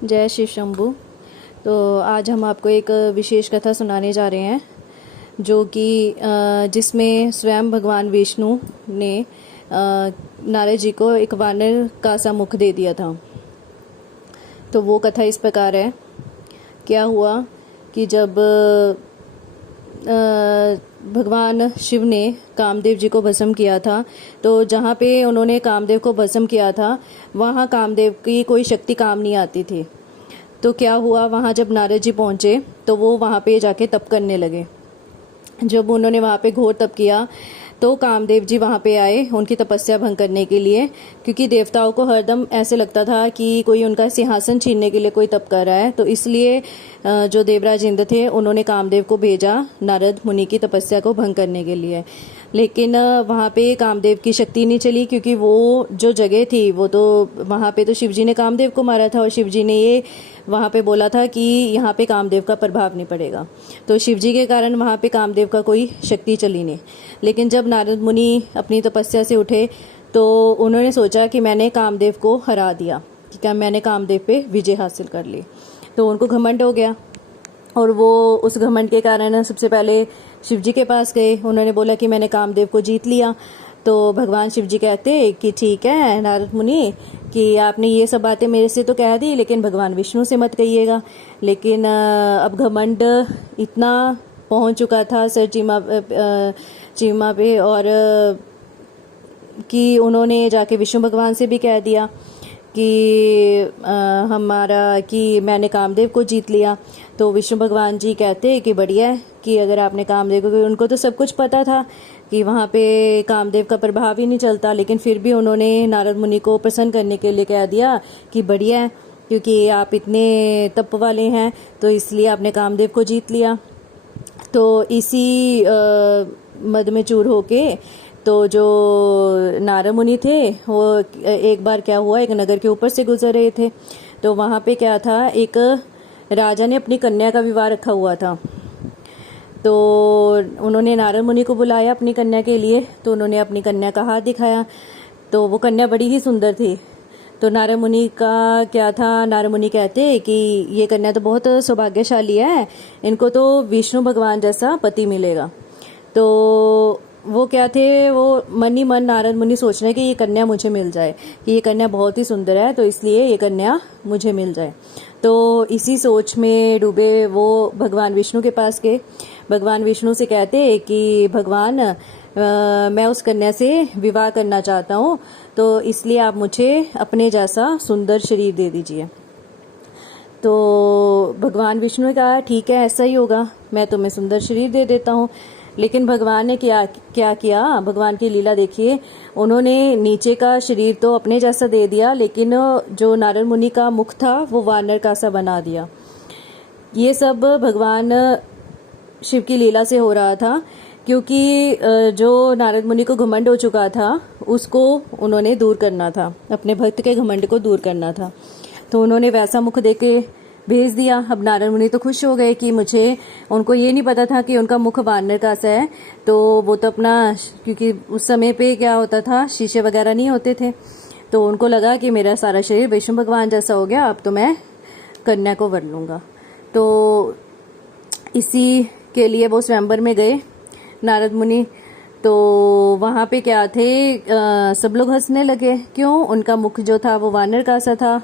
जय श्री शंभू। तो आज हम आपको एक विशेष कथा सुनाने जा रहे हैं जो कि जिसमें स्वयं भगवान विष्णु ने नारद जी को एक वानर का सा मुख दे दिया था। तो वो कथा इस प्रकार है। क्या हुआ कि जब भगवान शिव ने कामदेव जी को भस्म किया था, तो जहाँ पे उन्होंने कामदेव को भस्म किया था वहाँ कामदेव की कोई शक्ति काम नहीं आती थी। तो क्या हुआ, वहाँ जब नारद जी पहुँचे तो वो वहाँ पे जाके तप करने लगे। जब उन्होंने वहाँ पे घोर तप किया तो कामदेव जी वहाँ पे आए उनकी तपस्या भंग करने के लिए, क्योंकि देवताओं को हरदम ऐसे लगता था कि कोई उनका सिंहासन छीनने के लिए कोई तप कर रहा है। तो इसलिए जो देवराज इंद्र थे उन्होंने कामदेव को भेजा नारद मुनि की तपस्या को भंग करने के लिए। लेकिन वहाँ पे कामदेव की शक्ति नहीं चली, क्योंकि वो जो जगह थी वो तो वहाँ पे तो शिव जी ने कामदेव को मारा था और शिव जी ने ये वहाँ पे बोला था कि यहाँ पे कामदेव का प्रभाव नहीं पड़ेगा। तो शिव जी के कारण वहाँ पे कामदेव का कोई शक्ति चली नहीं। लेकिन जब नारद मुनि अपनी तपस्या से उठे तो उन्होंने सोचा कि मैंने कामदेव को हरा दिया, कि क्या मैंने कामदेव पे विजय हासिल कर ली। तो उनको घमंड हो गया और वो उस घमंड के कारण सबसे पहले शिव जी के पास गए। उन्होंने बोला कि मैंने कामदेव को जीत लिया। तो भगवान शिव जी कहते कि ठीक है नारद मुनि, कि आपने ये सब बातें मेरे से तो कह दी, लेकिन भगवान विष्णु से मत कहिएगा। लेकिन अब घमंड इतना पहुंच चुका था सर चीमा पे, और कि उन्होंने जाके विष्णु भगवान से भी कह दिया कि कि मैंने कामदेव को जीत लिया। तो विष्णु भगवान जी कहते कि बढ़िया है कि अगर आपने कामदेव को, उनको तो सब कुछ पता था कि वहाँ पे कामदेव का प्रभाव ही नहीं चलता, लेकिन फिर भी उन्होंने नारद मुनि को प्रसन्न करने के लिए कह दिया कि बढ़िया है, क्योंकि आप इतने तप वाले हैं तो इसलिए आपने कामदेव को जीत लिया। तो इसी मद में चूर होके तो जो नारद मुनि थे वो एक बार क्या हुआ, एक नगर के ऊपर से गुजर रहे थे। तो वहाँ पे क्या था, एक राजा ने अपनी कन्या का विवाह रखा हुआ था। तो उन्होंने नारद मुनि को बुलाया अपनी कन्या के लिए। तो उन्होंने अपनी कन्या का हाथ दिखाया तो वो कन्या बड़ी ही सुंदर थी। तो नारद मुनि का क्या था, नारद मुनि कहते कि ये कन्या तो बहुत सौभाग्यशाली है, इनको तो विष्णु भगवान जैसा पति मिलेगा। तो वो क्या थे, वो मन ही मन नारद मुनि सोच रहे कि ये कन्या मुझे मिल जाए, कि ये कन्या बहुत ही सुंदर है, तो इसलिए ये कन्या मुझे मिल जाए। तो इसी सोच में डूबे वो भगवान विष्णु के पास गए। भगवान विष्णु से कहते कि भगवान मैं उस कन्या से विवाह करना चाहता हूँ, तो इसलिए आप मुझे अपने जैसा सुंदर शरीर दे दीजिए। तो भगवान विष्णु ने कहा ठीक है ऐसा ही होगा, मैं तुम्हें सुंदर शरीर दे देता हूँ। लेकिन भगवान ने क्या किया, भगवान की लीला देखिए। उन्होंने नीचे का शरीर तो अपने जैसा दे दिया, लेकिन जो नारद मुनि का मुख था वो वानर का सा बना दिया। ये सब भगवान शिव की लीला से हो रहा था, क्योंकि जो नारद मुनि को घमंड हो चुका था उसको उन्होंने दूर करना था, अपने भक्त के घमंड को दूर करना था। तो उन्होंने वैसा मुख देके भेज दिया। अब नारद मुनि तो खुश हो गए कि उनको ये नहीं पता था कि उनका मुख वानर का सा है। तो वो तो अपना, क्योंकि उस समय पे क्या होता था, शीशे वगैरह नहीं होते थे, तो उनको लगा कि मेरा सारा शरीर विष्णु भगवान जैसा हो गया, अब तो मैं कन्या को वर लूंगा। तो इसी के लिए वो स्वयंवर में गए नारद मुनि। तो वहाँ पे क्या थे, सब लोग हंसने लगे। क्यों, उनका मुख जो था वो वानर का सा था,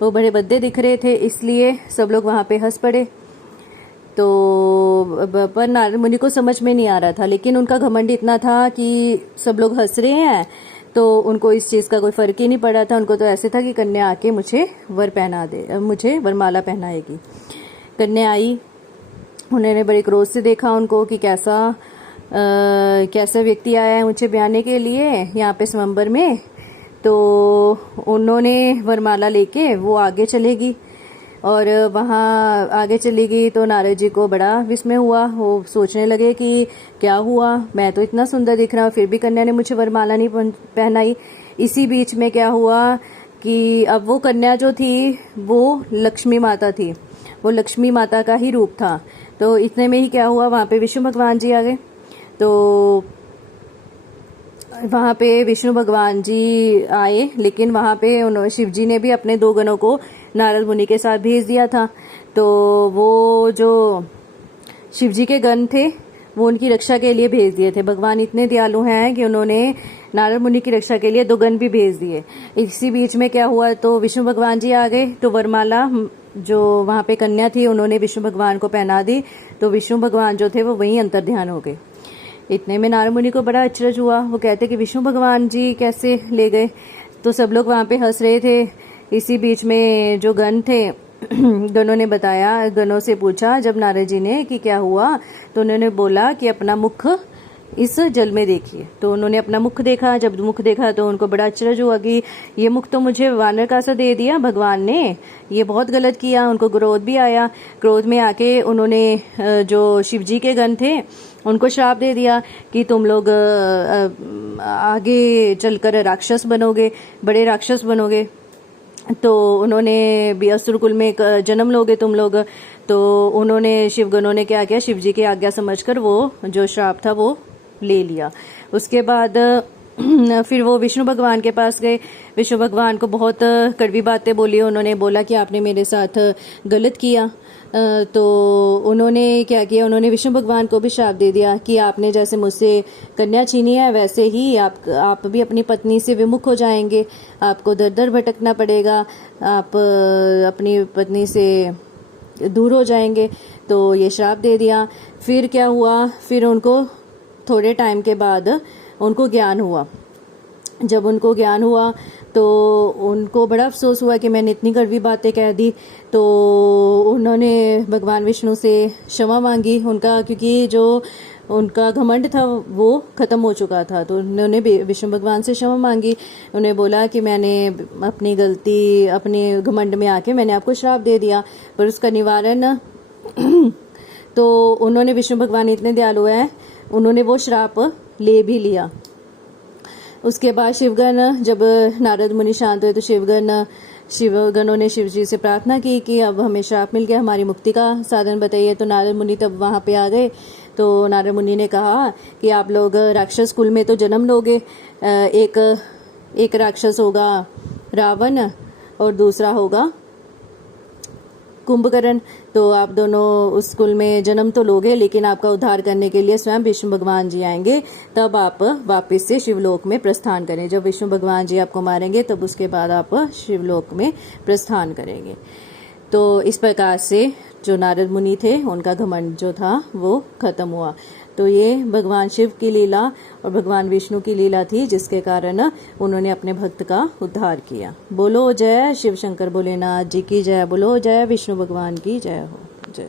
वो बड़े भद्दे दिख रहे थे, इसलिए सब लोग वहाँ पे हंस पड़े। तो पर नारद मुनि को समझ में नहीं आ रहा था, लेकिन उनका घमंड इतना था कि सब लोग हंस रहे हैं, तो उनको इस चीज़ का कोई फर्क ही नहीं पड़ा था। उनको तो ऐसे था कि कन्या आके मुझे वर पहना दे, मुझे वरमाला पहनाएगी। कन्या आई, उन्होंने बड़े क्रोध से देखा उनको कि कैसा व्यक्ति आया है मुझे ब्याने के लिए यहाँ पे स्वयंवर में। तो उन्होंने वरमाला लेके वो आगे चलेगी, और वहाँ आगे चली गई तो नारद जी को बड़ा विस्मय हुआ। वो सोचने लगे कि क्या हुआ, मैं तो इतना सुंदर दिख रहा हूँ फिर भी कन्या ने मुझे वरमाला नहीं पहनाई। इसी बीच में क्या हुआ कि अब वो कन्या जो थी वो लक्ष्मी माता थी, वो लक्ष्मी माता का ही रूप था। तो इतने में ही क्या हुआ, वहाँ पे विष्णु भगवान जी आ गए। तो वहाँ पे विष्णु भगवान जी आए, लेकिन वहाँ पे शिव जी ने भी अपने दो गणों को नारद मुनि के साथ भेज दिया था। तो वो जो शिव जी के गण थे वो उनकी रक्षा के लिए भेज दिए थे। भगवान इतने दयालु हैं कि उन्होंने नारद मुनि की रक्षा के लिए 2 गण भी भेज दिए। इसी बीच में क्या हुआ, तो विष्णु भगवान जी आ गए, तो वरमाला जो वहां पे कन्या थी उन्होंने विष्णु भगवान को पहना दी। तो विष्णु भगवान जो थे वो वहीं अंतर्ध्यान हो गए। इतने में नारद मुनि को बड़ा अचरज हुआ। वो कहते कि विष्णु भगवान जी कैसे ले गए। तो सब लोग वहां पे हंस रहे थे। इसी बीच में जो गण थे गणों ने बताया, गणों से पूछा जब नारद जी ने कि क्या हुआ, तो उन्होंने बोला कि अपना मुख इस जल में देखिए। तो उन्होंने अपना मुख देखा। जब मुख देखा तो उनको बड़ा अचरज हुआ कि ये मुख तो मुझे वानर का सा दे दिया भगवान ने, ये बहुत गलत किया। उनको क्रोध भी आया। क्रोध में आके उन्होंने जो शिव जी के गण थे उनको श्राप दे दिया कि तुम लोग आगे चलकर राक्षस बनोगे, बड़े राक्षस बनोगे। तो उन्होंने भी असुर कुल में जन्म लोगे तुम लोग। तो उन्होंने शिवगणों ने क्या किया, शिव जी की आज्ञा समझकर वो जो श्राप था वो ले लिया। उसके बाद फिर वो विष्णु भगवान के पास गए। विष्णु भगवान को बहुत कड़वी बातें बोली। उन्होंने बोला कि आपने मेरे साथ गलत किया। तो उन्होंने क्या किया, उन्होंने विष्णु भगवान को भी श्राप दे दिया कि आपने जैसे मुझसे कन्या छीनी है वैसे ही आप भी अपनी पत्नी से विमुख हो जाएंगे, आपको दर दर भटकना पड़ेगा, आप अपनी पत्नी से दूर हो जाएंगे। तो ये श्राप दे दिया। फिर क्या हुआ, फिर उनको थोड़े टाइम के बाद उनको ज्ञान हुआ। जब उनको ज्ञान हुआ तो उनको बड़ा अफसोस हुआ कि मैंने इतनी कड़वी बातें कह दी। तो उन्होंने भगवान विष्णु से क्षमा मांगी उनका, क्योंकि जो उनका घमंड था वो खत्म हो चुका था। तो उन्होंने विष्णु भगवान से क्षमा मांगी। उन्हें बोला कि मैंने अपनी गलती, अपने घमंड में आके मैंने आपको श्राप दे दिया, पर उसका निवारण तो उन्होंने, विष्णु भगवान इतने दयालु हैं, उन्होंने वो श्राप ले भी लिया। उसके बाद शिवगण, जब नारद मुनि शांत हुए तो शिवगणों ने शिव जी से प्रार्थना की कि अब हमें श्राप मिल गया, हमारी मुक्ति का साधन बताइए। तो नारद मुनि तब वहां पे आ गए। तो नारद मुनि ने कहा कि आप लोग राक्षस कुल में तो जन्म लोगे, एक राक्षस होगा रावण और दूसरा होगा कुंभकर्ण। तो आप दोनों उस कुल में जन्म तो लोगे, लेकिन आपका उद्धार करने के लिए स्वयं विष्णु भगवान जी आएंगे, तब आप वापस से शिवलोक में प्रस्थान करें। जब विष्णु भगवान जी आपको मारेंगे तब उसके बाद आप शिवलोक में प्रस्थान करेंगे। तो इस प्रकार से जो नारद मुनि थे उनका घमंड जो था वो खत्म हुआ। तो ये भगवान शिव की लीला और भगवान विष्णु की लीला थी, जिसके कारण उन्होंने अपने भक्त का उद्धार किया। बोलो जय शिव शंकर भोलेनाथ जी की जय, बोलो जय विष्णु भगवान की जय हो। जय।